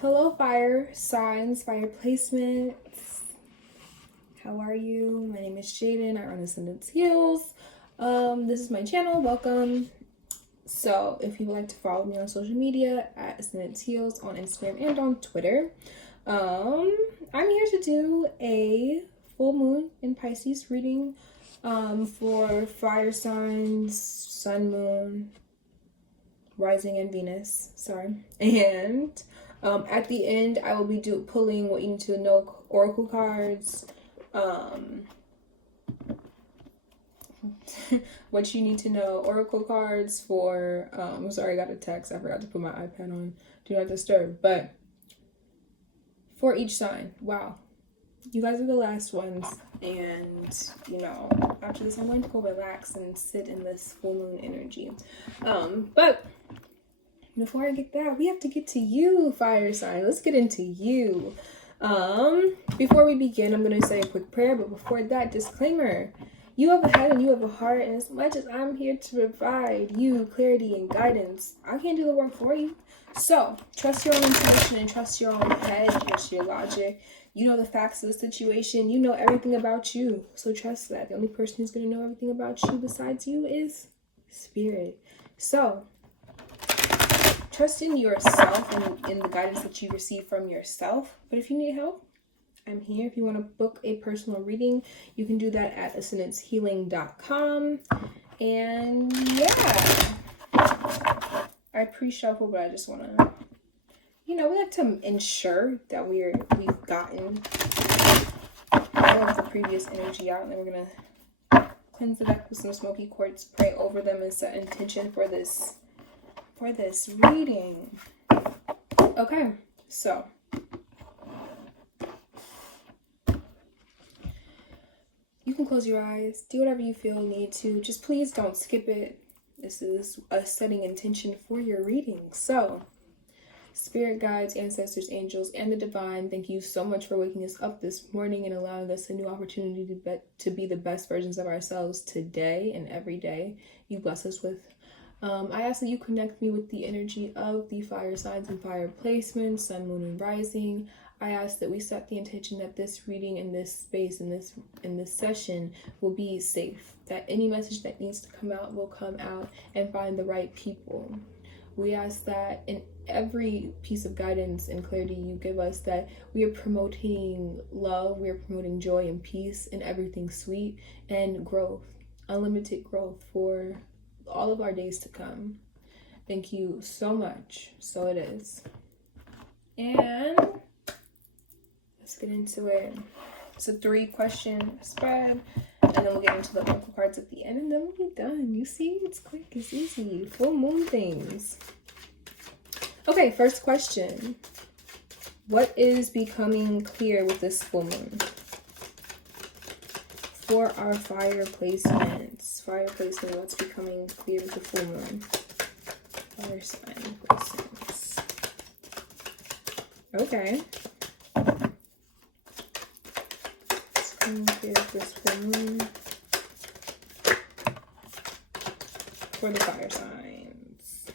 Hello, fire signs, fire placements. How are you? My name is Jaden. I run Ascendance Heals. This is my channel. Welcome. So, if you would like to follow me on social media at Ascendance Heals on Instagram and on Twitter, I'm here to do a full moon in Pisces reading for fire signs, sun, moon, rising, and Venus. Sorry, and at the end, I will be pulling what you need to know oracle cards, what you need to know oracle cards for, I'm sorry, I got a text. I forgot to put my iPad on Do Not Disturb, but for each sign. Wow. You guys are the last ones, and, after this, I'm going to go relax and sit in this full moon energy. But before I get that, we have to get to you, fire sign. Let's get into you. Before we begin, I'm going to say a quick prayer, but before that, disclaimer. You have a head and you have a heart, and as much as I'm here to provide you clarity and guidance, I can't do the work for you. So, trust your own intuition and trust your own head, trust your logic. You know the facts of the situation. You know everything about you. So trust that. The only person who's going to know everything about you besides you is spirit. So, trust in yourself and in the guidance that you receive from yourself. But if you need help, I'm here. If you want to book a personal reading, you can do that at ascendancehealing.com. And yeah, I pre-shuffle, but I just want to, we like to ensure that we've gotten all of the previous energy out, and then we're going to cleanse the deck with some smoky quartz, pray over them, and set intention for this reading. Okay, so you can close your eyes, do whatever you feel need to. Just please don't skip it. This is a setting intention for your reading. So, spirit guides, ancestors, angels, and the divine, thank you so much for waking us up this morning and allowing us a new opportunity to be the best versions of ourselves today and every day you bless us with. I ask that you connect me with the energy of the fire signs and fire placements, sun, moon, and rising. I ask that we set the intention that this reading in this space, in this session, will be safe. That any message that needs to come out will come out and find the right people. We ask that in every piece of guidance and clarity you give us, that we are promoting love, we are promoting joy and peace and everything sweet, and growth, unlimited growth for all of our days to come. Thank you so much. So it is. And let's get into it. It's a 3-question spread, and then we'll get into the oracle cards at the end, and then we'll be done. You see, it's quick, it's easy. Full moon things. Okay, first question. What is becoming clear with this full moon? For our fire placements. Fire placement, what's becoming clear with the full moon? Fire sign placements. Okay. What's becoming clear with this full moon? For the fire signs.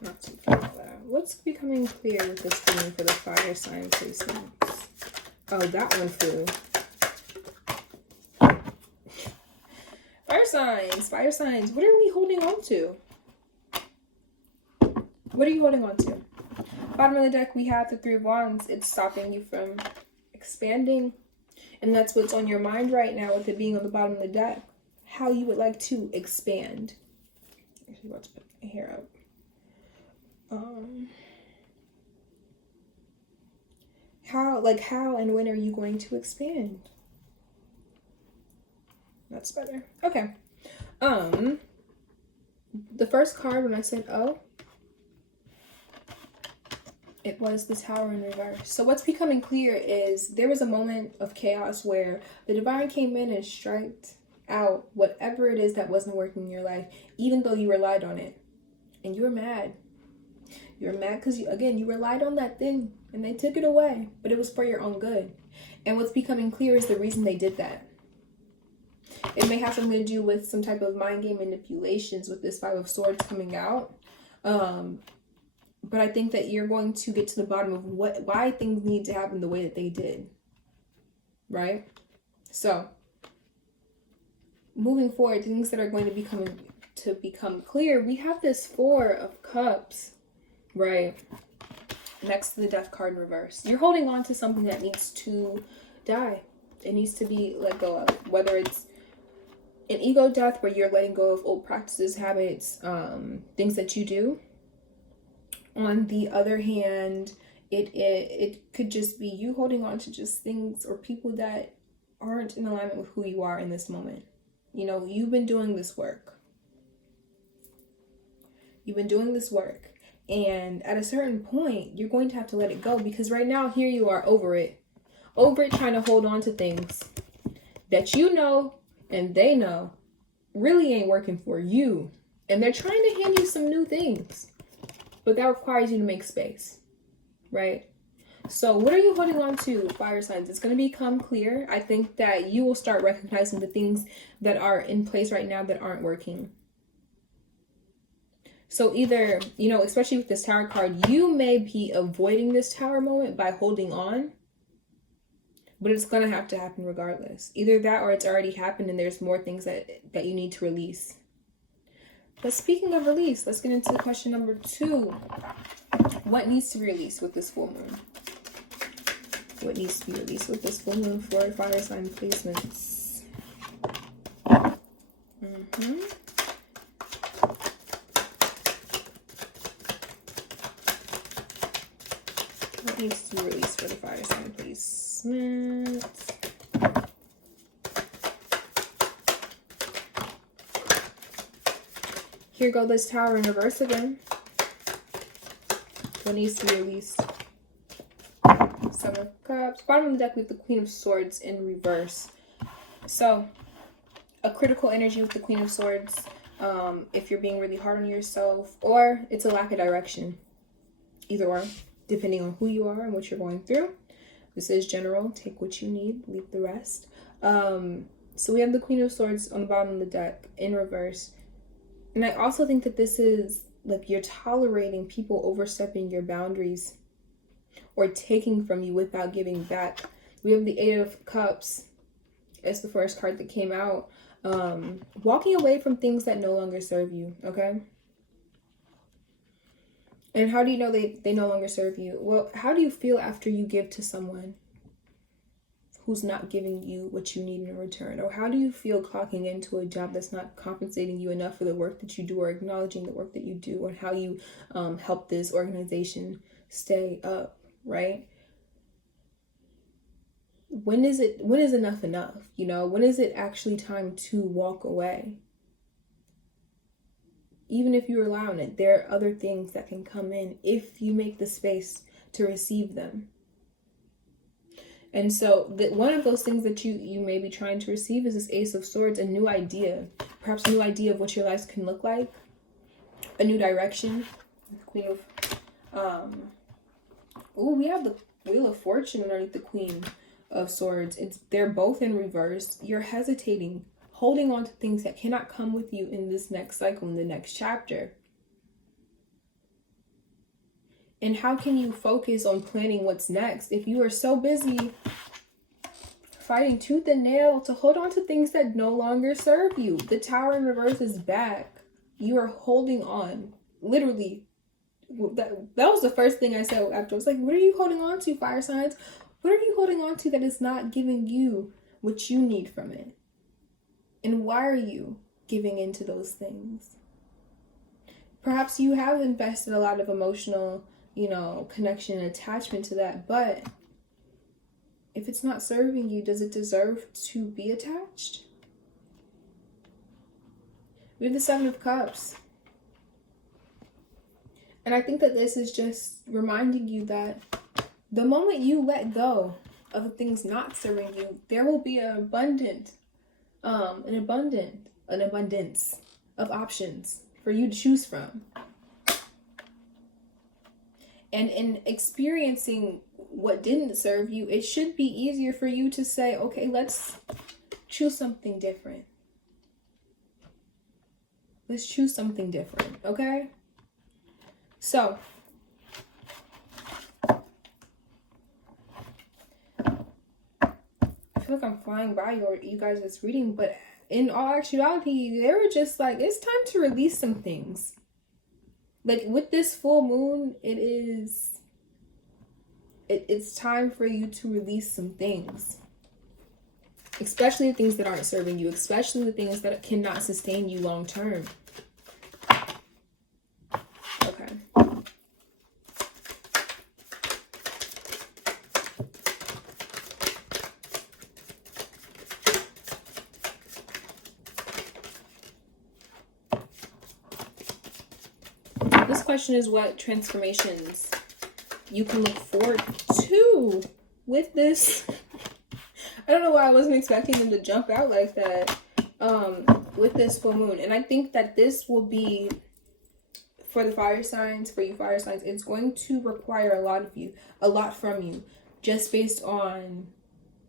Not too clear about that. What's becoming clear with this full moon for the fire sign placements? Oh, that one flew. Fire signs, what are we holding on to? What are you holding on to? Bottom of the deck, we have the 3 of Wands. It's stopping you from expanding. And that's what's on your mind right now with it being on the bottom of the deck. How you would like to expand. Actually, let's put my hair up. How and when are you going to expand? That's better. Okay. The first card when I said it was the Tower in reverse. So what's becoming clear is there was a moment of chaos where the divine came in and striked out whatever it is that wasn't working in your life, even though you relied on it. And you were mad. You're mad because you relied on that thing and they took it away, but it was for your own good. And what's becoming clear is the reason they did that. It may have something to do with some type of mind game manipulations with this 5 of Swords coming out. But I think that you're going to get to the bottom of why things need to happen the way that they did. Right? So, moving forward, things that are going to become clear, we have this Four of Cups, right? Next to the Death card in reverse. You're holding on to something that needs to die. It needs to be let go of. Whether it's an ego death where you're letting go of old practices, habits, things that you do. On the other hand, it could just be you holding on to just things or people that aren't in alignment with who you are in this moment. You know, you've been doing this work. You've been doing this work. And at a certain point, you're going to have to let it go, because right now, here you are over it, trying to hold on to things that you know and they know really ain't working for you. And they're trying to hand you some new things, but that requires you to make space, right? So what are you holding on to, fire signs? It's going to become clear. I think that you will start recognizing the things that are in place right now that aren't working. So either, you know, especially with this Tower card, you may be avoiding this Tower moment by holding on, but it's going to have to happen regardless. Either that or it's already happened and there's more things that you need to release. But speaking of release, let's get into question number 2. What needs to be released with this full moon? What needs to be released with this full moon for fire sign placements? What needs to be released for the fire sign placement? Here go this Tower in reverse again. What needs to be released? Seven of Cups. Bottom of the deck, we have the Queen of Swords in reverse. So, a critical energy with the Queen of Swords. If you're being really hard on yourself, or it's a lack of direction. Either or, depending on who you are and what you're going through. This is general. Take what you need, leave the rest. So we have the Queen of Swords on the bottom of the deck in reverse. And I also think that this is like you're tolerating people overstepping your boundaries or taking from you without giving back. We have the Eight of Cups. It's the first card that came out. Walking away from things that no longer serve you, okay? And how do you know they no longer serve you? Well, how do you feel after you give to someone who's not giving you what you need in return? Or how do you feel clocking into a job that's not compensating you enough for the work that you do, or acknowledging the work that you do, and how you help this organization stay up, right? When is enough enough? You know, when is it actually time to walk away? Even if you rely on it, there are other things that can come in if you make the space to receive them. And so one of those things that you may be trying to receive is this Ace of Swords, a new idea, perhaps a new idea of what your life can look like, a new direction. Queen of, we have the Wheel of Fortune underneath the Queen of Swords. They're both in reverse. You're hesitating, holding on to things that cannot come with you in this next cycle, in the next chapter. And how can you focus on planning what's next if you are so busy fighting tooth and nail to hold on to things that no longer serve you? The Tower in reverse is back. You are holding on. Literally. That was the first thing I said after. I was like, what are you holding on to, fire signs? What are you holding on to that is not giving you what you need from it? And why are you giving into those things? Perhaps you have invested a lot of emotional, connection and attachment to that, but if it's not serving you, does it deserve to be attached? We have the Seven of Cups. And I think that this is just reminding you that the moment you let go of the things not serving you, there will be an abundance of options for you to choose from. And in experiencing what didn't serve you, it should be easier for you to say, okay, let's choose something different. Let's choose something different, okay? So, feel like I'm flying by you guys that's reading, but in all actuality, they were just like, it's time to release some things. Like with this full moon, it's time for you to release some things. Especially the things that aren't serving you, especially the things that cannot sustain you long term. Okay. This question is what transformations you can look forward to with this. I don't know why I wasn't expecting them to jump out like that with this full moon. And I think that this will be, for the fire signs, for you fire signs, it's going to require a lot from you, just based on,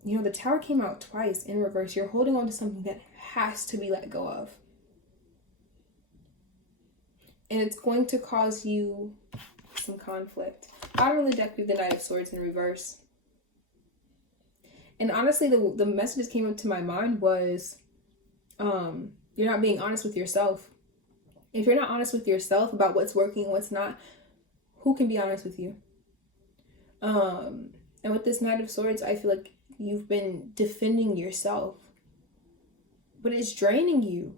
you know, the Tower came out twice in reverse. You're holding on to something that has to be let go of. And it's going to cause you some conflict. Bottom of the deck, we have the Knight of Swords in reverse. And honestly, the message that came up to my mind was, you're not being honest with yourself. If you're not honest with yourself about what's working and what's not, who can be honest with you? And with this Knight of Swords, I feel like you've been defending yourself. But it's draining you.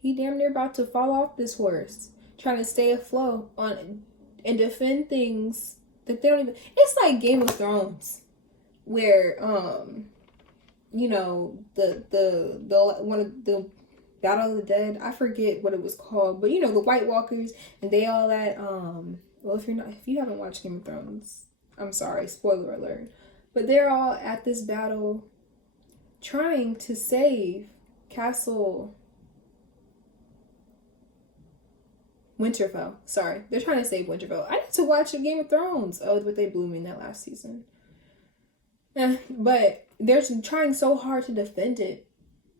He damn near about to fall off this horse, trying to stay afloat on and defend things that they don't even... It's like Game of Thrones, where you know, the one of the Battle of the Dead, I forget what it was called, but you know, the White Walkers, and they all at well, if you haven't watched Game of Thrones, I'm sorry, spoiler alert, but they're all at this battle trying to save Castle Winterfell. Sorry, they're trying to save Winterfell. I need to watch Game of Thrones. Oh, but they blew me in that last season. But they're trying so hard to defend it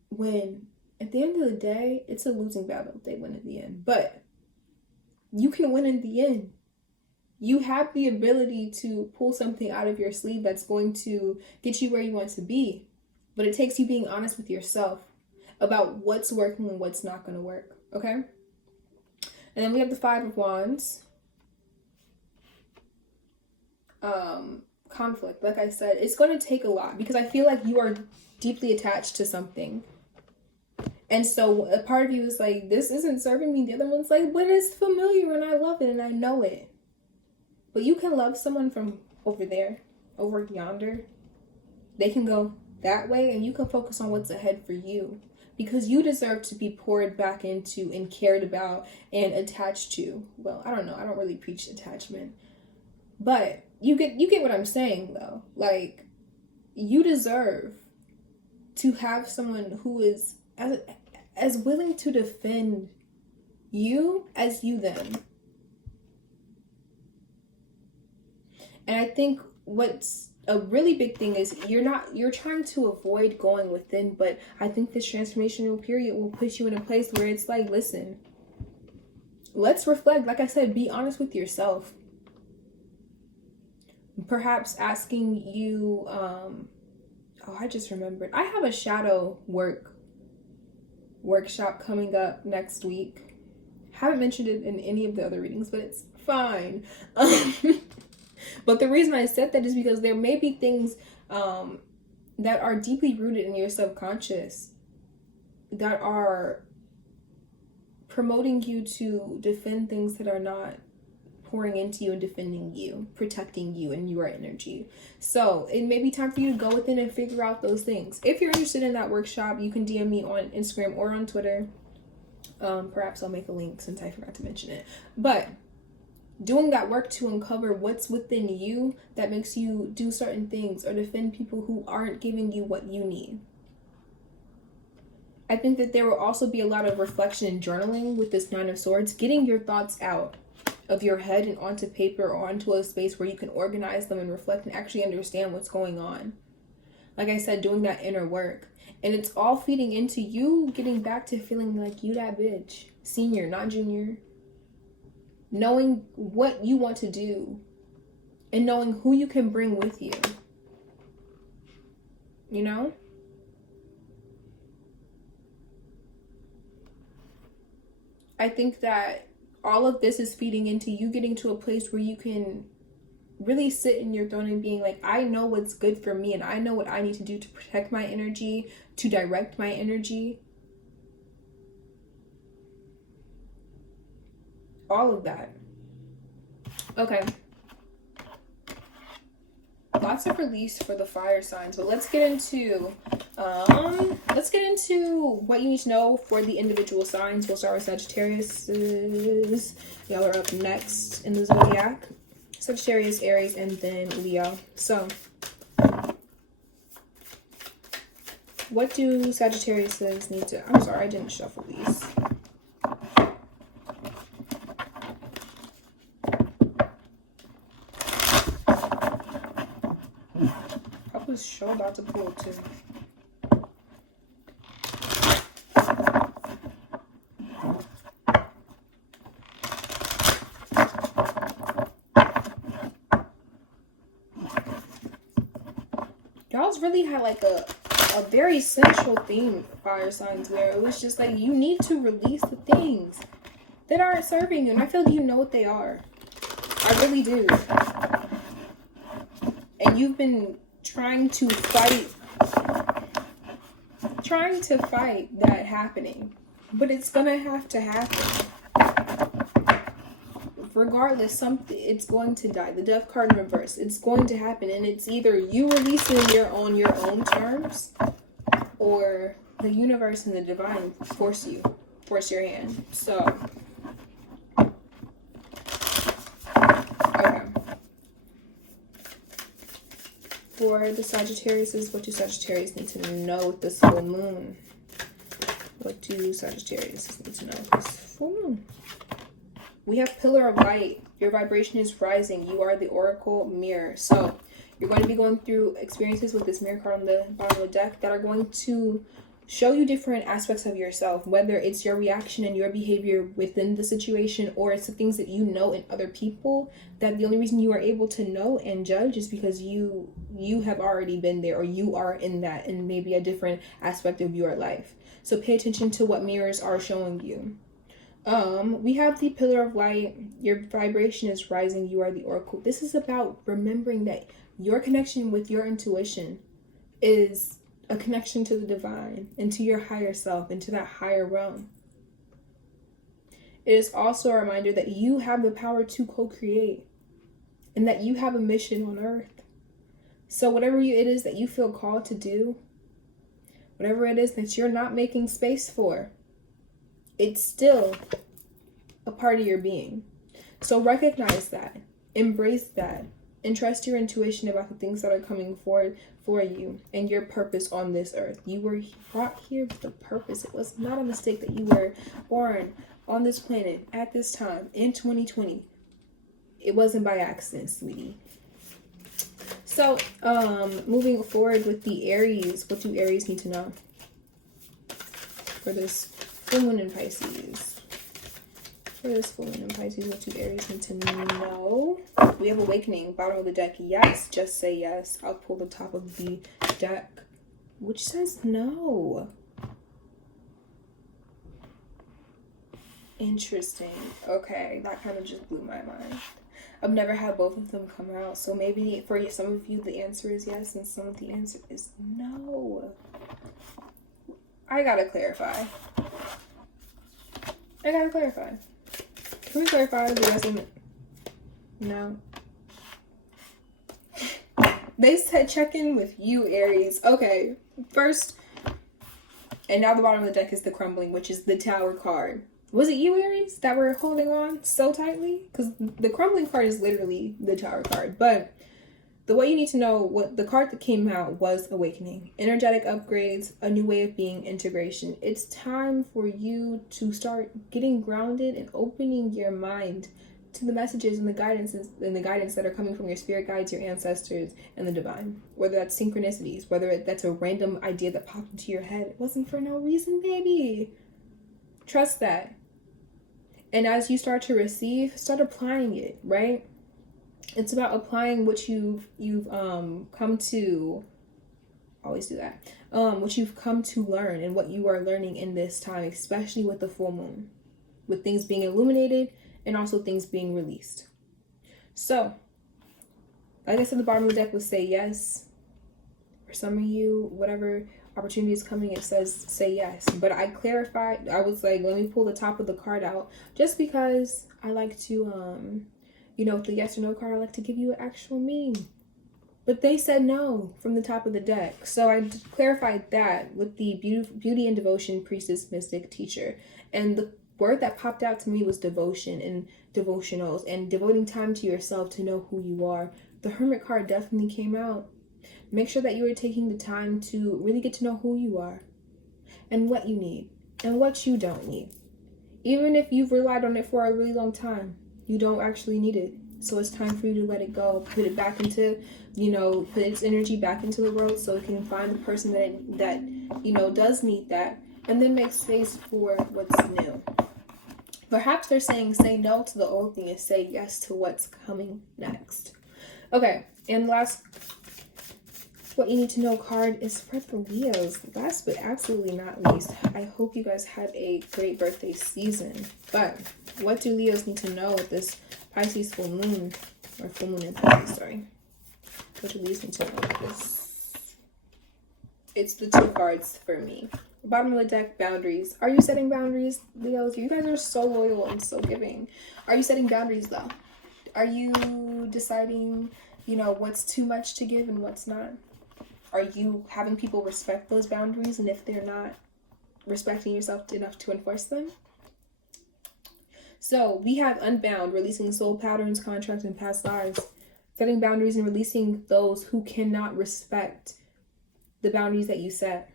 when at the end of the day, it's a losing battle if they win at the end. But you can win in the end. You have the ability to pull something out of your sleeve that's going to get you where you want to be. But it takes you being honest with yourself about what's working and what's not going to work. Okay? And then we have the Five of Wands. Conflict. Like I said, it's going to take a lot because I feel like you are deeply attached to something. And so a part of you is like, this isn't serving me. The other one's like, but it's familiar and I love it and I know it. But you can love someone from over there, over yonder. They can go that way and you can focus on what's ahead for you. Because you deserve to be poured back into and cared about and attached to. Well, I don't know. I don't really preach attachment. But you get what I'm saying, though. Like, you deserve to have someone who is as willing to defend you as you them. And I think what's a really big thing is you're trying to avoid going within, but I think this transformational period will put you in a place where it's like, listen, let's reflect. Like I said, be honest with yourself. Perhaps asking you, I just remembered. I have a shadow workshop coming up next week. Haven't mentioned it in any of the other readings, but it's fine. But the reason I said that is because there may be things that are deeply rooted in your subconscious that are promoting you to defend things that are not pouring into you and defending you, protecting you and your energy. So it may be time for you to go within and figure out those things. If you're interested in that workshop, you can DM me on Instagram or on Twitter. Perhaps I'll make a link since I forgot to mention it. But doing that work to uncover what's within you that makes you do certain things or defend people who aren't giving you what you need. I think that there will also be a lot of reflection and journaling with this Nine of Swords, getting your thoughts out of your head and onto paper or onto a space where you can organize them and reflect and actually understand what's going on. Like I said, doing that inner work. And it's all feeding into you getting back to feeling like you that bitch. Senior, not junior. Knowing what you want to do and knowing who you can bring with you. you know? I think that all of this is feeding into you getting to a place where you can really sit in your throne and being like, I know what's good for me and I know what I need to do to protect my energy, to direct my energy. All of that. Okay. Lots of release for the fire signs, but let's get into what you need to know for the individual signs. We'll start with Sagittarius. Y'all are up next in the zodiac. Sagittarius, Aries, and then Leo. So, what do Sagittarius need to... I'm sorry, I didn't shuffle these. I was sure about to pull too. Y'all's really had like a very central theme, fire signs, where it was just like you need to release the things that aren't serving you. And I feel like you know what they are. I really do. And you've been trying to fight that happening. But it's gonna have to happen. Regardless, it's going to die. The Death card in reverse. It's going to happen, and it's either you releasing on your own terms, or the universe and the divine force your hand. So, okay. For the Sagittarius, what do Sagittarius need to know with this full moon? What do Sagittarius need to know with this full moon? We have Pillar of Light. Your vibration is rising. You are the Oracle Mirror. So you're going to be going through experiences with this mirror card on the bottom of the deck that are going to show you different aspects of yourself, whether it's your reaction and your behavior within the situation, or it's the things that you know in other people, that the only reason you are able to know and judge is because you have already been there, or you are in that in maybe a different aspect of your life. So pay attention to what mirrors are showing you. We have the Pillar of Light. Your vibration is rising. You are the Oracle. This is about remembering that your connection with your intuition is a connection to the divine and to your higher self and to that higher realm. It is also a reminder that you have the power to co-create and that you have a mission on earth. So whatever it is that you feel called to do, whatever it is that you're not making space for, it's still a part of your being. So recognize that, embrace that, and trust your intuition about the things that are coming forward for you and your purpose on this earth. You were brought here with a purpose. It was not a mistake that you were born on this planet at this time in 2020. It wasn't by accident, sweetie. So, moving forward with the Aries, what do Aries need to know for this full moon in Pisces? For this full moon in Pisces, what do Aries need to know? We have Awakening, bottom of the deck. Yes, just say yes. I'll pull the top of the deck, which says no. Interesting. Okay, that kind of just blew my mind. I've never had both of them come out, so maybe for some of you the answer is yes and some of the answer is no. I gotta clarify. Can we clarify the rest? No. They said check in with you, Aries. Okay, first, and now the bottom of the deck is the Crumbling, which is the Tower card. Was it you, Aries, that were holding on so tightly? Because the Crumbling card is literally the Tower card. But the way you need to know, what the card that came out was Awakening. Energetic upgrades, a new way of being, integration. It's time for you to start getting grounded and opening your mind to the messages and the guidance that are coming from your spirit guides, your ancestors, and the divine. Whether that's synchronicities, whether that's a random idea that popped into your head. It wasn't for no reason, baby. Trust that. And as you start to receive, start applying it, right? It's about applying what you've come to always do that. What you've come to learn and what you are learning in this time, especially with the full moon, with things being illuminated and also things being released. So, like I said, the bottom of the deck would say yes. For some of you, whatever opportunity is coming, it says say yes. But I clarified, I was like, let me pull the top of the card out just because I like to, with the yes or no card, I like to give you an actual meaning. But they said no from the top of the deck. So I clarified that with the beauty and devotion, priestess, mystic, teacher. And the word that popped out to me was devotion and devotionals and devoting time to yourself to know who you are. The Hermit card definitely came out. Make sure that you are taking the time to really get to know who you are and what you need and what you don't need. Even if you've relied on it for a really long time, you don't actually need it. So it's time for you to let it go, put it back into, put its energy back into the world so it can find the person that does need that, and then make space for what's new. Perhaps they're saying say no to the old thing and say yes to what's coming next. Okay, and last what you need to know card is for the Leos. Last but absolutely not least, I hope you guys had a great birthday season. But what do Leos need to know with this Pisces full moon, or full moon in Pisces, sorry. What do Leos need to know with this? It's the two cards for me. Bottom of the deck, boundaries. Are you setting boundaries, Leos? You guys are so loyal and so giving. Are you setting boundaries though? Are you deciding, what's too much to give and what's not? Are you having people respect those boundaries? And if they're not respecting yourself enough to enforce them? So we have unbound, releasing soul patterns, contracts, and past lives. Setting boundaries and releasing those who cannot respect the boundaries that you set.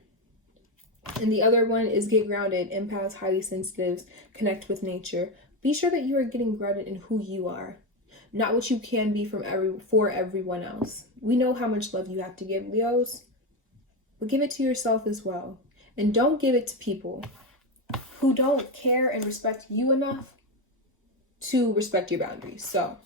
And the other one is get grounded, empaths, highly sensitives, connect with nature. Be sure that you are getting grounded in who you are, not what you can be for everyone else. We know how much love you have to give, Leos, but give it to yourself as well. And don't give it to people who don't care and respect you enough to respect your boundaries. So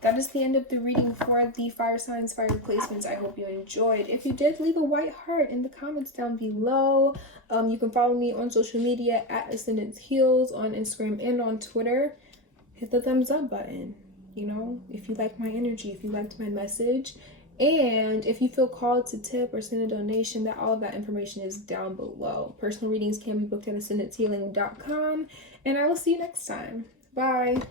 that is the end of the reading for the fire signs, fire placements. I hope you enjoyed. If you did, leave a white heart in the comments down below. You can follow me on social media at Ascendant Heals on Instagram and on Twitter. Hit the thumbs up button, if you like my energy, if you liked my message. And if you feel called to tip or send a donation, all of that information is down below. Personal readings can be booked at ascendanthealing.com. And I will see you next time. Bye.